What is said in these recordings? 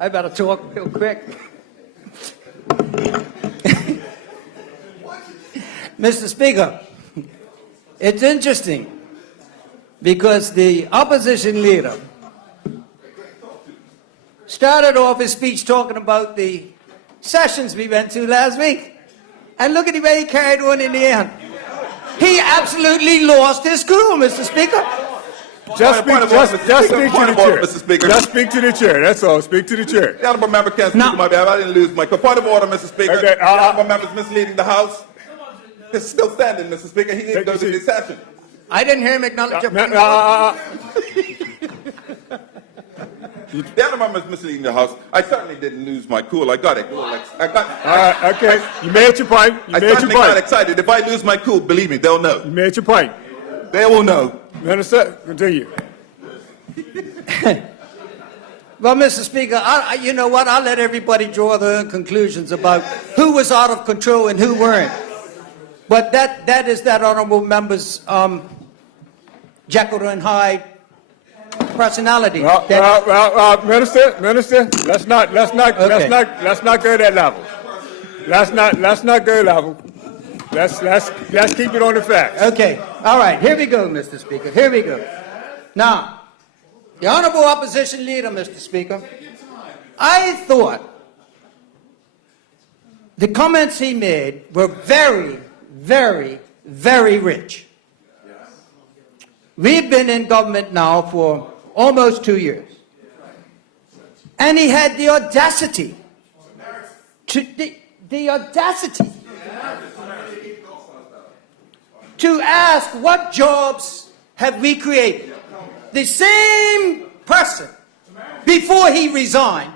I better talk real quick. Mr. Speaker, it's interesting because the opposition leader started off his speech talking about the sessions we went to last week. And look at the way he carried on in the end. He absolutely lost his cool, Mr. Speaker. Just speak to the chair. Mr. Speaker. Just speak to the chair. That's all. Speak to the chair. The honourable member can't speak to my behalf. I didn't lose my point of order, Mr. Speaker. Okay, the honourable member is misleading the House. He's still standing, Mr. Speaker. He didn't go to the session. I didn't hear him acknowledge your point. The honourable member is misleading the House. I certainly didn't lose my cool. I got it. All right, okay. You made your point. I certainly got excited. If I lose my cool, believe me, they'll know. You made your point. They will know. Minister, continue. Well, Mr. Speaker, you know what? I'll let everybody draw their own conclusions about who was out of control and who weren't. But that is that honourable member's Jekyll and Hyde personality. Minister, let's not go that level. Let's not go level. Let's keep it on the facts. Okay. All right. Here we go, Mr. Speaker. Here we go. Now, the honourable opposition leader, Mr. Speaker, I thought the comments he made were very, very, very rich. We've been in government now for almost 2 years. And he had the audacity to ask what jobs have we created. The same person, before he resigned,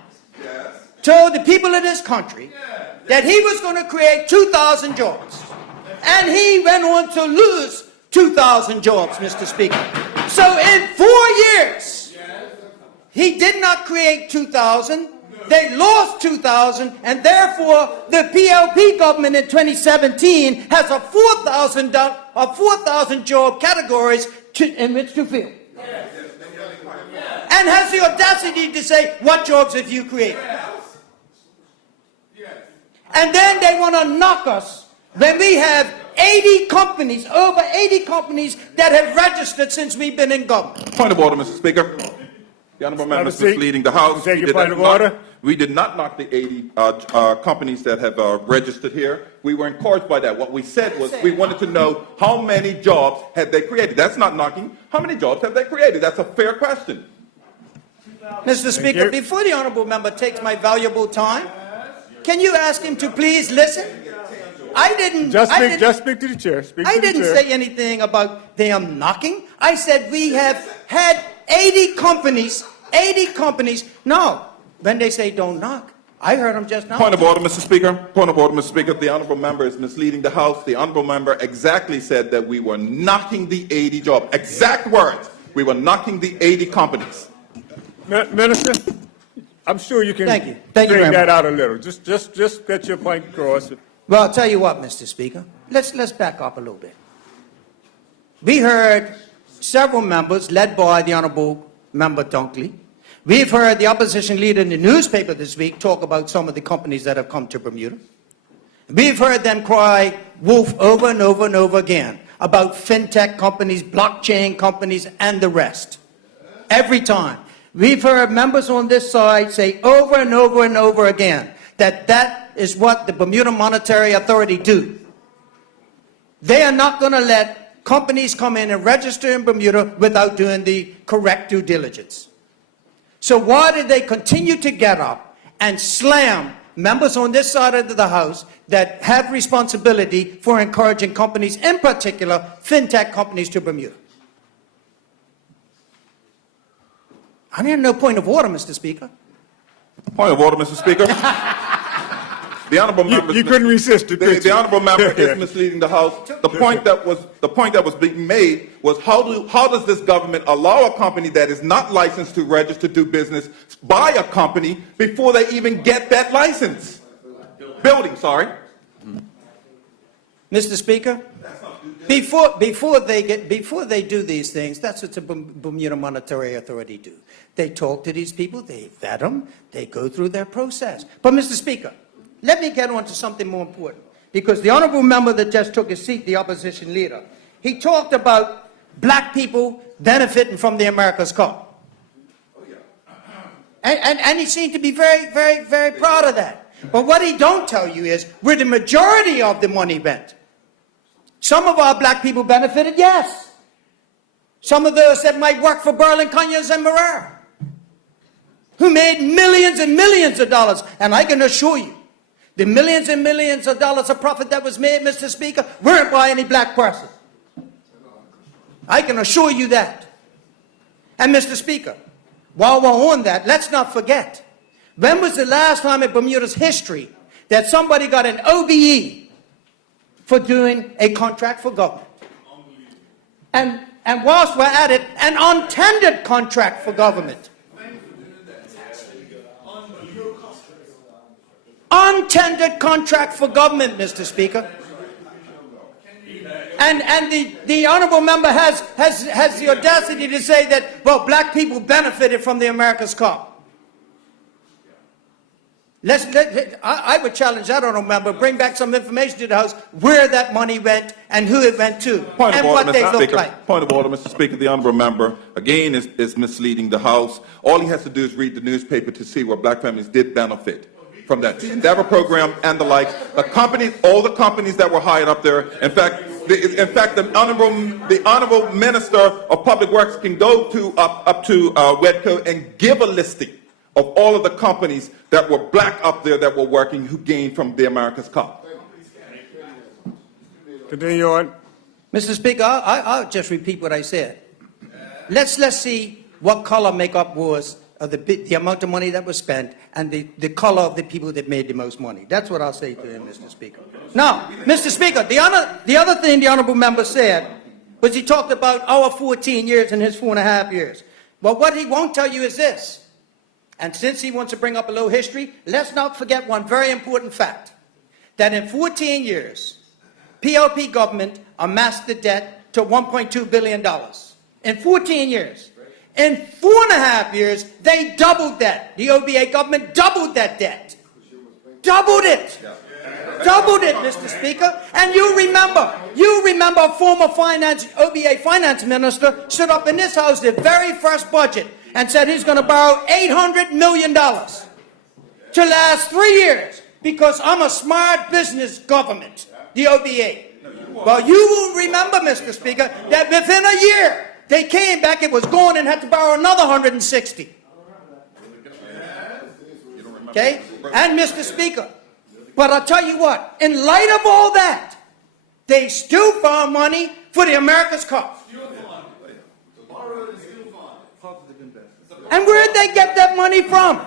told the people of this country that he was going to create 2,000 jobs. And he went on to lose 2,000 jobs, Mr. Speaker. So in 4 years, he did not create 2,000. They lost 2,000, and therefore the PLP government in 2017 has a 4,000 job categories in which to fill. And has the audacity to say, what jobs have you created? And then they want to knock us when we have 80 companies, over 80 companies that have registered since we've been in government. Point of order, Mr. Speaker. The honourable member is misleading the House. We did not knock the 80 companies that have registered here. We were encouraged by that. What we said was we wanted to know how many jobs had they created. That's not knocking. How many jobs have they created? That's a fair question. Mr. Speaker, before the honourable member takes my valuable time, can you ask him to please listen? I didn't. Just speak to the chair. I didn't say anything about them knocking. I said we have had 80 companies. 80 companies. No. When they say don't knock, I heard them just now. Point of order, Mr. Speaker. Point of order, Mr. Speaker. The honourable member is misleading the House. The honourable member exactly said that we were knocking the 80 jobs. Exact words. We were knocking the 80 companies. Minister, I'm sure you can bring that out a little. Just get your point across. Well, I'll tell you what, Mr. Speaker. Let's back up a little bit. We heard several members, led by the Honourable Member Dunkley. We've heard the opposition leader in the newspaper this week talk about some of the companies that have come to Bermuda. We've heard them cry wolf over and over and over again about fintech companies, blockchain companies, and the rest. Every time. We've heard members on this side say over and over and over again that that is what the Bermuda Monetary Authority do. They are not going to let companies come in and register in Bermuda without doing the correct due diligence. So why did they continue to get up and slam members on this side of the House that have responsibility for encouraging companies, in particular fintech companies, to Bermuda? I need no point of order, Mr. Speaker. Point of order, Mr. Speaker. The honourable member. You couldn't resist it. The honourable member is misleading the House. The point that was being made was how does this government allow a company that is not licensed to register to do business buy a company before they even get that license? Building, sorry. Mr. Speaker, before they do these things, that's what the Bermuda Monetary Authority do. They talk to these people, they vet them, they go through their process. But Mr. Speaker, let me get on to something more important, because the honourable member that just took his seat, the opposition leader, he talked about black people benefiting from the America's Cup. And he seemed to be very, very, very proud of that. But what he don't tell you is where the majority of the money went. Some of our black people benefited, yes. Some of those that might work for Berlin, Conyers, and Marrero, who made millions and millions of dollars. And I can assure you, the millions and millions of dollars of profit that was made, Mr. Speaker, weren't by any black person. I can assure you that. And Mr. Speaker, while we're on that, let's not forget, when was the last time in Bermuda's history that somebody got an OBE for doing a contract for government? And whilst we're at it, an untendered contract for government. Untendered contract for government, Mr. Speaker. And the honourable member has the audacity to say that, well, black people benefited from the America's Cup. I would challenge that honourable member, bring back some information to the House where that money went and who it went to and what they look like. Point of order, Mr. Speaker. The honourable member, again, is misleading the House. All he has to do is read the newspaper to see where black families did benefit from that Endeavor program and the like. The companies, all the companies that were hired up there, in fact, the honourable Minister of Public Works can go to up to WEDCO and give a listing of all of the companies that were black up there that were working who gained from the America's Cup. Continue on. Mr. Speaker, I'll just repeat what I said. Let's see what color makeup was of the amount of money that was spent and the color of the people that made the most money. That's what I'll say to him, Mr. Speaker. Now, Mr. Speaker, the other thing the honourable member said was he talked about our 14 years and his 4.5 years. Well, what he won't tell you is this. And since he wants to bring up a little history, let's not forget one very important fact. That in 14 years, PLP government amassed the debt to $1.2 billion. In 14 years. In 4.5 years, they doubled that. The OBA government doubled that debt. Doubled it. Doubled it, Mr. Speaker. And you remember a former OBA finance minister stood up in this House, the very first budget, and said he's going to borrow $800 million to last 3 years because I'm a smart business government, the OBA. Well, you will remember, Mr. Speaker, that within a year, they came back, it was gone, and had to borrow another 160. Okay? And Mr. Speaker, but I'll tell you what, in light of all that, they still found money for the America's Cup. And where did they get that money from?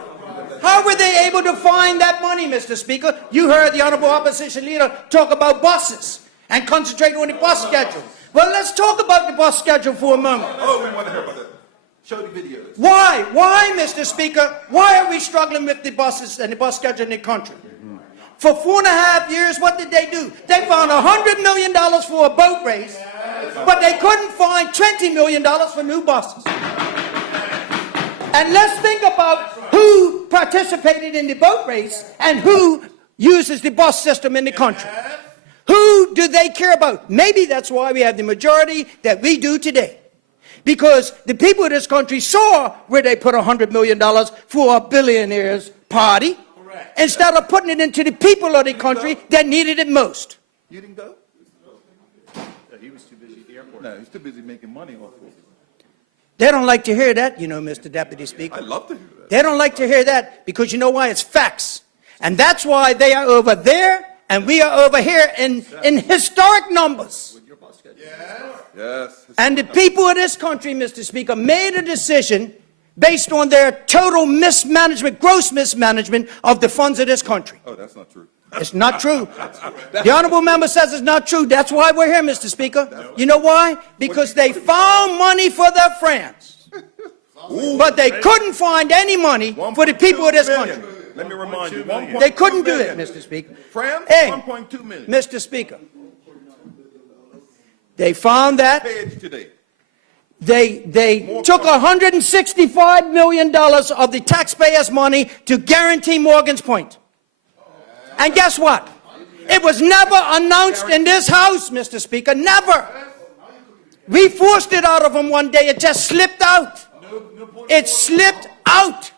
How were they able to find that money, Mr. Speaker? You heard the honourable opposition leader talk about buses and concentrate on the bus schedule. Well, let's talk about the bus schedule for a moment. Oh, we want to hear about that. Show the videos. Why? Why, Mr. Speaker? Why are we struggling with the buses and the bus schedule in the country? For 4.5 years, what did they do? They found $100 million for a boat race, but they couldn't find $20 million for new buses. And let's think about who participated in the boat race and who uses the bus system in the country. Who do they care about? Maybe that's why we have the majority that we do today. Because the people of this country saw where they put $100 million for a billionaire's party instead of putting it into the people of the country that needed it most. You didn't go? He was too busy at the airport. No, he's too busy making money off of it. They don't like to hear that, you know, Mr. Deputy Speaker. I love to hear that. They don't like to hear that because you know why? It's facts. And that's why they are over there and we are over here in historic numbers. Yes. And the people of this country, Mr. Speaker, made a decision based on their total mismanagement, gross mismanagement of the funds of this country. Oh, that's not true. It's not true. The honourable member says it's not true. That's why we're here, Mr. Speaker. You know why? Because they found money for their friends. But they couldn't find any money for the people of this country. Let me remind you. They couldn't do it, Mr. Speaker. France, Hey, 1.2 million. Mr. Speaker, They found that Page today. they took $165 million of the taxpayers' money to guarantee Morgan's Point. And guess what? It was never announced in this House, Mr. Speaker, never. We forced it out of them one day. It just slipped out. It slipped out.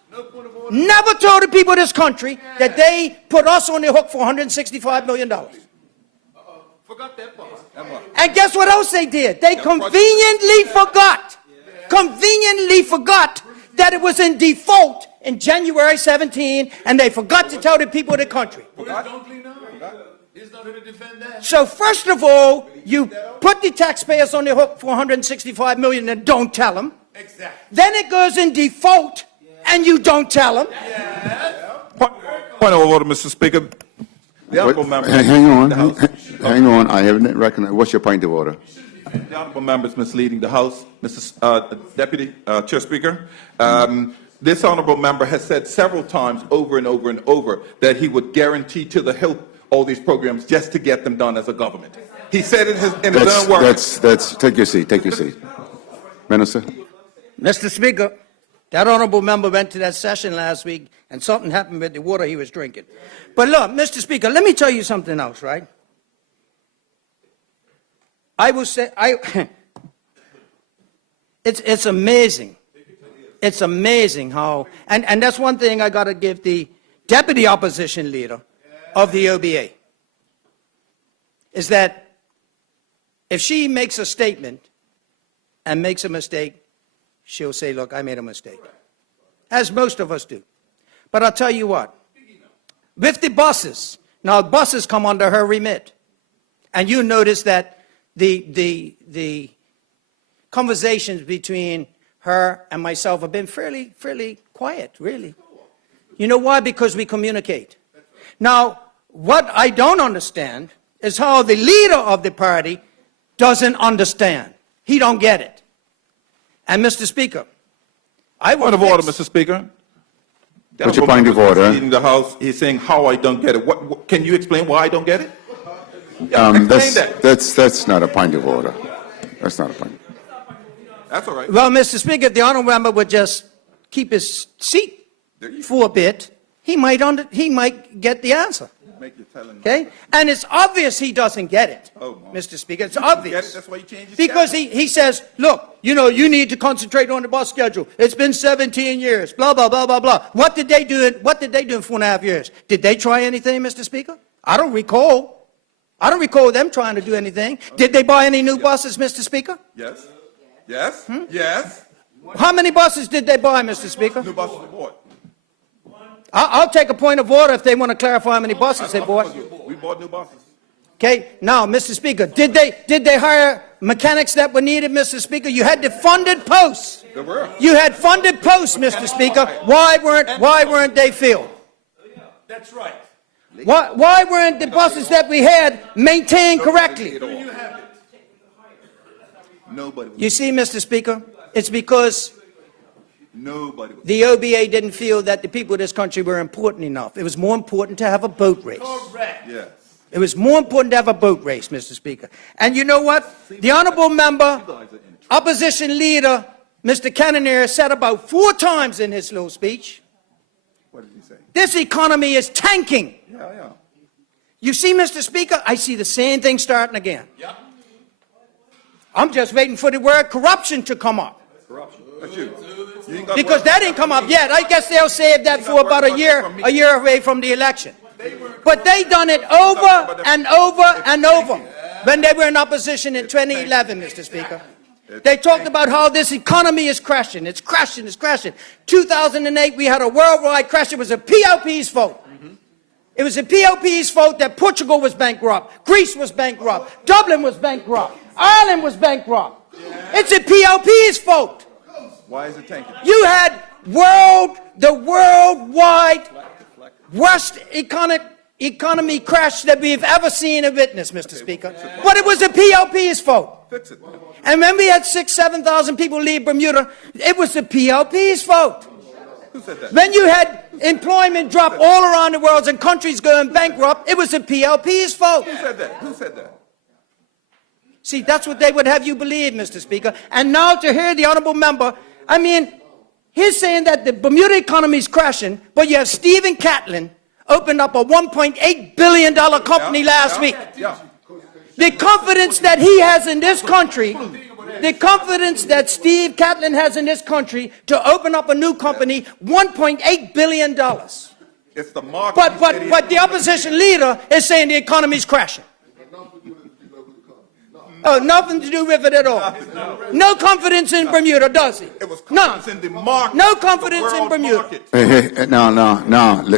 Never told the people of this country that they put us on the hook for $165 million. Forgot that part. And guess what else they did? They conveniently forgot that it was in default in January 17, and they forgot to tell the people of the country. So first of all, you put the taxpayers on the hook for $165 million and don't tell them. Exactly. Then it goes in default and you don't tell them. Point of order, Mr. Speaker. The honorable member. Hang on. I haven't recognized. What's your point of order? The honorable member is misleading the House, Mr. Deputy Chair Speaker. This honorable member has said several times over and over and over that he would guarantee to the hilt all these programs just to get them done as a government. He said it in his own words. Take your seat. Take your seat. Minister. Mr. Speaker, that honorable member went to that session last week and something happened with the water he was drinking. But look, Mr. Speaker, let me tell you something else, right? I will say, it's amazing. It's amazing how, and that's one thing I got to give the deputy opposition leader of the OBA, is that if she makes a statement and makes a mistake, she'll say, look, I made a mistake. As most of us do. But I'll tell you what, with the buses, now buses come under her remit. And you notice that the conversations between her and myself have been fairly quiet, really. You know why? Because we communicate. Now, what I don't understand is how the leader of the party doesn't understand. He don't get it. And Mr. Speaker, I want Point of order, Mr. Speaker. What's your point of order? In the House, he's saying how I don't get it. What can you explain why I don't get it? That's not a point of order. That's not a point. That's all right. Well, Mr. Speaker, if the honourable member would just keep his seat for a bit, he might get the answer. Okay? And it's obvious he doesn't get it, Mr. Speaker. It's obvious. That's why he changed his because he says, look, you know, you need to concentrate on the bus schedule. It's been 17 years, blah, blah, blah, blah, blah. What did they do in 4.5 years? Did they try anything, Mr. Speaker? I don't recall. I don't recall them trying to do anything. Did they buy any new buses, Mr. Speaker? Yes. Yes. Yes. How many buses did they buy, Mr. Speaker? New buses were bought. I'll take a point of order if they want to clarify how many buses they bought. We bought new buses. Okay, now, Mr. Speaker, did they hire mechanics that were needed, Mr. Speaker? You had the funded posts. There were. You had funded posts, Mr. Speaker. Why weren't they filled? That's right. Why weren't the buses that we had maintained correctly? Nobody. You see, Mr. Speaker, it's because Nobody. the OBA didn't feel that the people of this country were important enough. It was more important to have a boat race. Correct. Yes. It was more important to have a boat race, Mr. Speaker. And you know what? The honourable member, opposition leader, Mr. Cannonier, said about 4 times in his little speech, What did he say? this economy is tanking. Yeah. You see, Mr. Speaker, I see the same thing starting again. Yeah. I'm just waiting for the word corruption to come up. Corruption. That's you. You ain't got Because work. that ain't come up yet. I guess they'll save that for about a year away from the election. But they done it over and over and over when they were in opposition in 2011, Mr. Speaker. They talked about how this economy is crashing. It's crashing, it's crashing. 2008, we had a worldwide crash. It was a PLP's fault. It was a PLP's fault that Portugal was bankrupt, Greece was bankrupt, Dublin was bankrupt, Ireland was bankrupt. It's a PLP's fault. Why is it tanking? You had the worldwide worst economy crash that we've ever seen and witnessed, Mr. Speaker. But it was the PLP's fault. Fix it. And when we had 7,000 people leave Bermuda, it was the PLP's fault. Who said that? When you had employment drop all around the world and countries going bankrupt, it was the PLP's fault. Who said that? Who said that? See, that's what they would have you believe, Mr. Speaker. And now to hear the honorable member, I mean, he's saying that the Bermuda economy is crashing, but you have Stephen Catlin opened up a $1.8 billion company last week. The confidence that he has in this country, the confidence that Steve Catlin has in this country to open up a new company, $1.8 billion. It's the market. But the opposition leader is saying the economy is crashing. Oh, nothing to do with it at all. No confidence in Bermuda, does he? It was None. confidence in the market. No confidence in Bermuda. Market. Hey, no.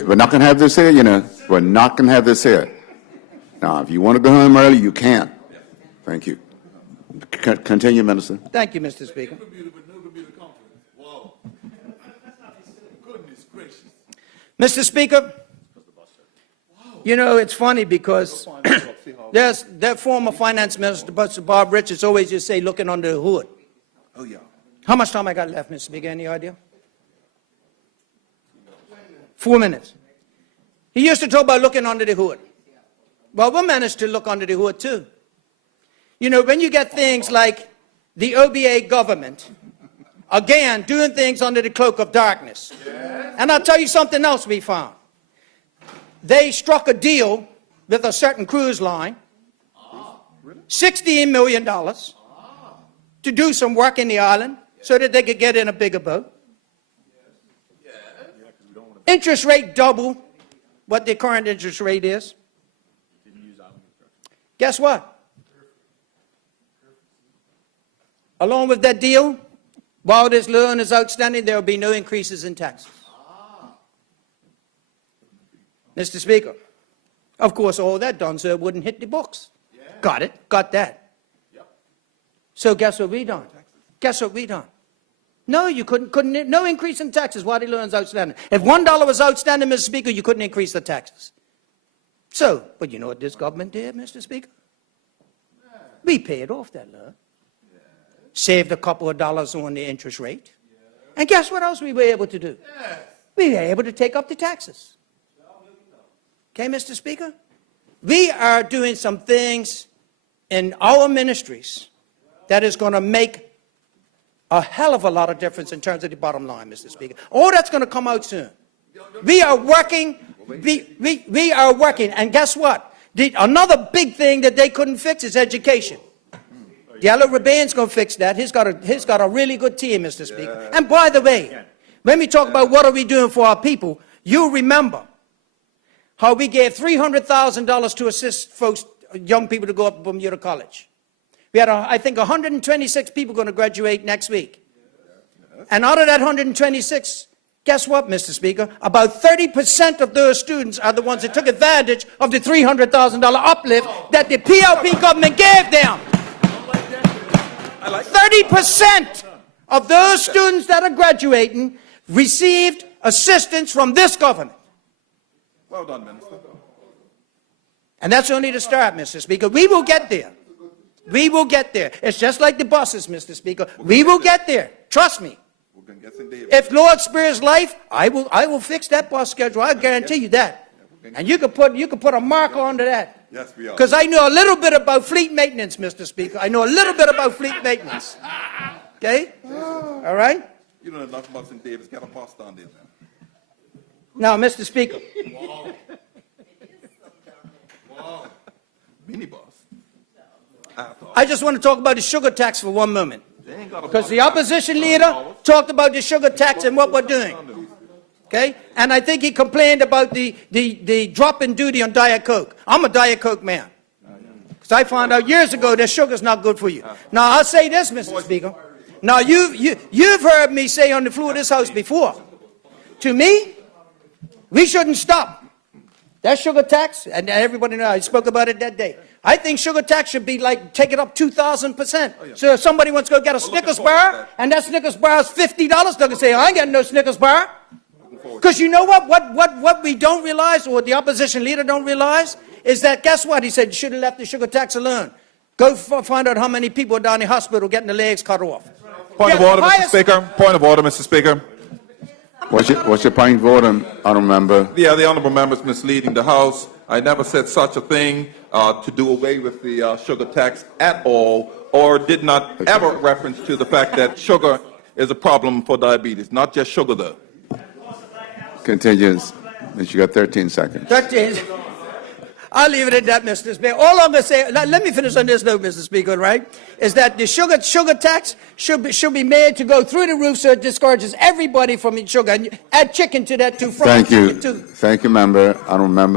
We're not going to have this here, you know. We're not going to have this here. Now, if you want to go home early, you can. Thank you. Continue, Minister. Thank you, Mr. Speaker. Mr. Speaker, you know, it's funny because there's that former finance minister, Bob Richards, always just say, looking under the hood. Oh, yeah. How much time I got left, Mr. Speaker? Any idea? 4 minutes. He used to talk about looking under the hood. Well, we managed to look under the hood, too. You know, when you get things like the OBA government, again, doing things under the cloak of darkness. And I'll tell you something else we found. They struck a deal with a certain cruise line, $16 million, to do some work in the island so that they could get in a bigger boat. Interest rate double what the current interest rate is. Guess what? Along with that deal, while this loan is outstanding, there will be no increases in taxes. Mr. Speaker, of course, all that done, sir, wouldn't hit the books. Got it. Got that. So guess what we done? Guess what we done? No, you couldn't, no increase in taxes while the loan's outstanding. If $1 was outstanding, Mr. Speaker, you couldn't increase the taxes. So, but you know what this government did, Mr. Speaker? We paid off that loan. Saved a couple of dollars on the interest rate. And guess what else we were able to do? We were able to take up the taxes. Okay, Mr. Speaker? We are doing some things in our ministries that is going to make a hell of a lot of difference in terms of the bottom line, Mr. Speaker. All that's going to come out soon. We are working, we are working, and guess what? Another big thing that they couldn't fix is education. Yellow Rebellion going to fix that. He's got a really good team, Mr. Speaker. And by the way, when we talk about what are we doing for our people, you remember how we gave $300,000 to assist folks, young people to go up to Bermuda College. We had, I think, 126 people going to graduate next week. And out of that 126, guess what, Mr. Speaker? About 30% of those students are the ones that took advantage of the $300,000 uplift that the PLP government gave them. 30% of those students that are graduating received assistance from this government. Well done, Minister. And that's only the start, Mr. Speaker. We will get there. We will get there. It's just like the buses, Mr. Speaker. We will get there. Trust me. If Lord spares life, I will fix that bus schedule. I guarantee you that. And you could put a marker under that. Yes, we are. Because I know a little bit about fleet maintenance, Mr. Speaker. I know a little bit about fleet maintenance. Okay? All right? You don't know enough about St. Davis. Get a bus down there, man. Now, Mr. Speaker. Wow. Minibus. I just want to talk about the sugar tax for 1 moment. Because the opposition leader talked about the sugar tax and what we're doing. Okay? And I think he complained about the drop in duty on Diet Coke. I'm a Diet Coke man. Because I found out years ago that sugar's not good for you. Now, I'll say this, Mr. Speaker. Now, you've heard me say on the floor of this House before. To me, we shouldn't stop. That sugar tax, and everybody knows, I spoke about it that day. I think sugar tax should be like, take it up 2,000%. So if somebody wants to go get a Snickers bar, and that Snickers bar is $50, they're going to say, I ain't getting no Snickers bar. Because you know what we don't realize, or what the opposition leader don't realize, is that, guess what? He said, you should have left the sugar tax alone. Go find out how many people are down in the hospital getting their legs cut off. Point of order, Mr. Speaker. Point of order, Mr. Speaker. What's your point of order, honourable member? Yeah, the honourable member is misleading the House. I never said such a thing. to do away with the sugar tax at all, or did not ever reference to the fact that sugar is a problem for diabetes, not just sugar though. Continues. And you got 13 seconds. 13. I'll leave it at that, Mr. Speaker. All I'm going to say, let me finish on this note, Mr. Speaker, right, is that the sugar tax should be made to go through the roof so it discourages everybody from eating sugar. And add chicken to that, too. Thank you. Thank you, member. I don't remember.